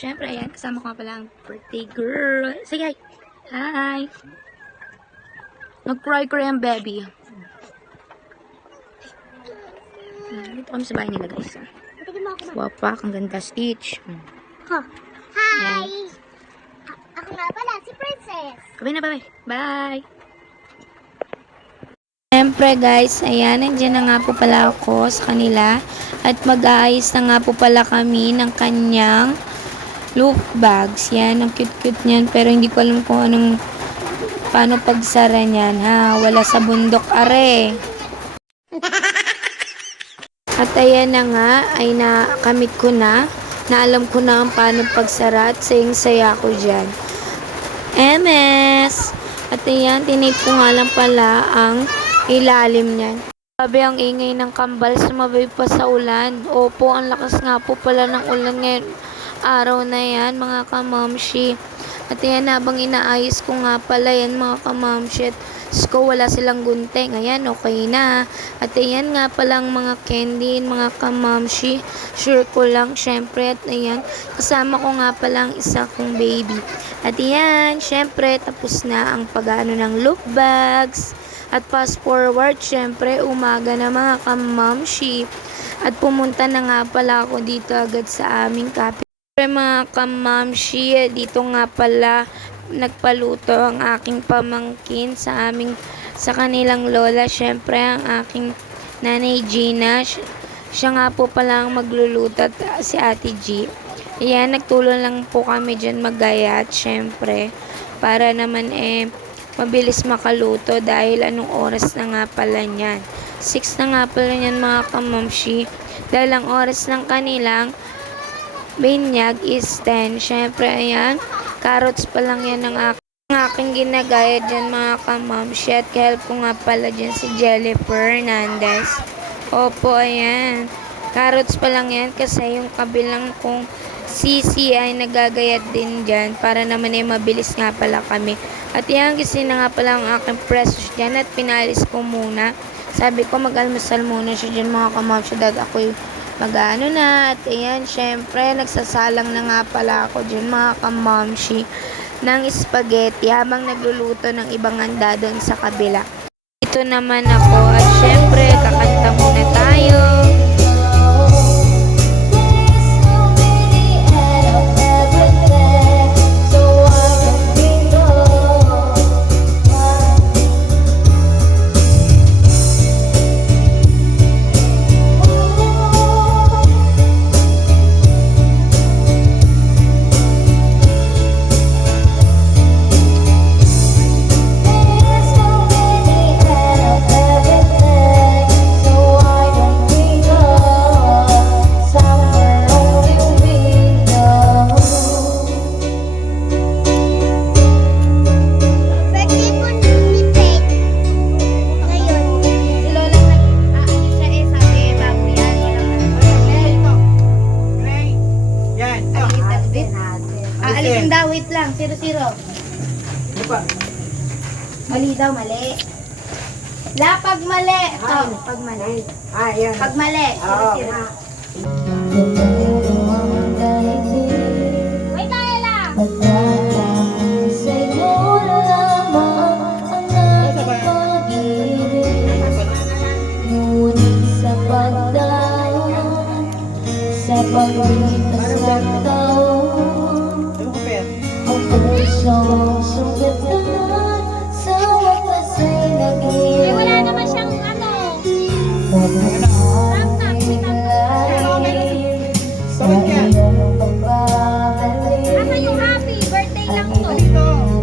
syempre, ayan, kasama ko nga pala ang birthday girl. Sige, hi! Nag-cry ang baby. Dito kami sa bahay nila, guys. Wapak, ang ganda stitch. Hi! Ako nga pala, si Princess. Kabay na, bye! Bye! Siyempre guys, ayan, nandiyan na nga po pala ako sa kanila at mag-aayos na nga po pala kami ng kanyang loop bags. Yan, ang cute-cute niyan pero hindi ko alam kung paano pagsara niyan ha. Wala sa bundok are. At ayan na nga, ay nakamit ko na alam ko na ang paano pagsara at sayang-saya ko dyan. MS! At ayan, tinape ko nga lang pala ang ilalim niyan. Sabi ang ingay ng kambal, sumabay pa sa ulan. Opo, ang lakas nga po pala ng ulan ngayon. Araw na yan, mga kamamshi. At ayan, habang inaayos ko nga pala yan, mga kamamshi. At ko wala silang gunting. Ayan, okay na. At ayan nga palang mga candy, mga kamamshi. Sure ko lang, syempre. At ayan, kasama ko nga palang isa kong baby. At ayan, syempre, tapos na ang pag-ano ng loop bags. At fast forward, syempre, umaga na mga kamamshi. At pumunta na nga pala ako dito agad sa aming kape. Syempre mga kamamshi, dito nga pala nagpaluto ang aking pamangkin sa kanilang lola. Syempre, ang aking nanay Gina, siya nga po pala ang magluluto at si Ate G. Ayan, nagtulong lang po kami dyan magayat, syempre, para naman mabilis makaluto dahil anong oras na nga pala niyan. 6 na nga pala niyan mga kamamshi. Dahil ang oras ng kanilang binyag is 10. Syempre, ayan, carrots pa lang yan ng aking ginagaya dyan mga kamamshi. At kahelp ko nga pala dyan si Jennifer Hernandez. Opo, ayan. Carrots pa lang yan kasi yung kabilang kong sisi ay nagagayat din dyan para naman mabilis nga pala kami. At yan, kasi na nga pala ang aking presos dyan at pinalis ko muna. Sabi ko mag-almusal muna siya dyan mga kamamshi dahil ako'y mag-ano na. At ayan, syempre, nagsasalang na nga pala ako dyan mga kamamshi ng spaghetti habang nagluluto ng ibang handa doon sa kabila. Ito naman ako at syempre, kakanta muna tayo. Alisin daw, wait lang. 0-0. Mali daw, mali. Pag mali. Pag mali. Yan. Pag mali. 0-0. Wait tayo lang. Sa pag-ibig sa tao, ang pusong sugatan sa wakas ay naging Wala naman siyang ano. sa iyong pagbabalik. Asa yung happy birthday lang to.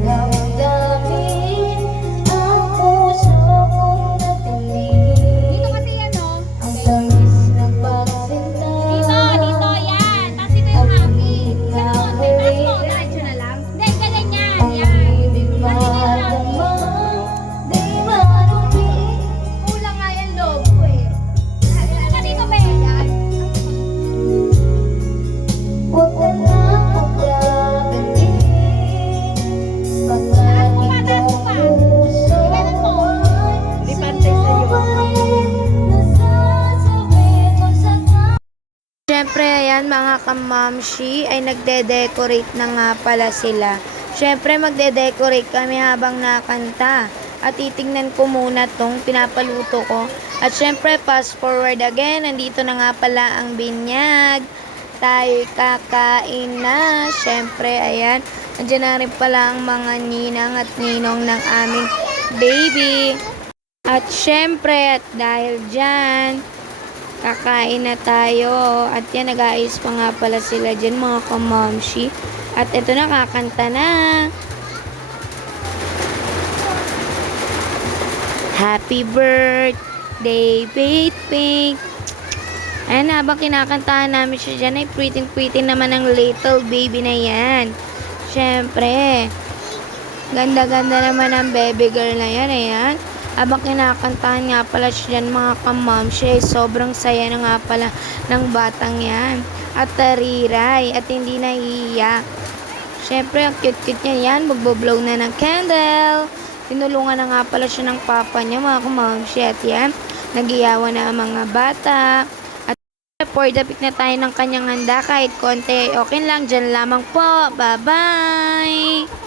Damdamin ang puso kong natinig. Dito kasi yan oh. Ang tamis ng pagsinta. Dito yan. Tapos ito yung happy. Ganun, may mas mo. Diretso na lang. Hindi, ganyan yan. Yan. Ayan mga kamamshi, ay nagde-decorate na nga pala sila. Syempre magde-decorate kami habang nakanta. At titingnan ko muna tong pinapaluto ko. At syempre fast forward again, nandito na nga pala ang binyag. Tayo kakain na. Syempre ayan, nandiyan na rin pala ang mga ninang at ninong ng aming baby. At syempre, at dahil dyan, kakain na tayo. At yan, nag-aayos pa nga pala sila dyan, mga kamamshi. At ito na, kakanta na. Happy birthday, Bait Pink. Ayan, habang kinakantahan namin siya dyan, ay pretty naman ang little baby na yan. Syempre, ganda-ganda naman ang baby girl na yan, ayan. Habang kinakantahan nga pala siya dyan, mga kamamshi, sobrang saya na nga pala ng batang yan. At tariray, at hindi nahihiya. Syempre, ang cute-cute niya yan, magboblow na ng candle. Tinulungan na nga pala siya ng papa niya, mga kamamshi, at yan, nagiyawan na ang mga bata. At for the pic na tayo ng kanyang handa, kahit konti, okay lang, dyan lamang po. Bye-bye!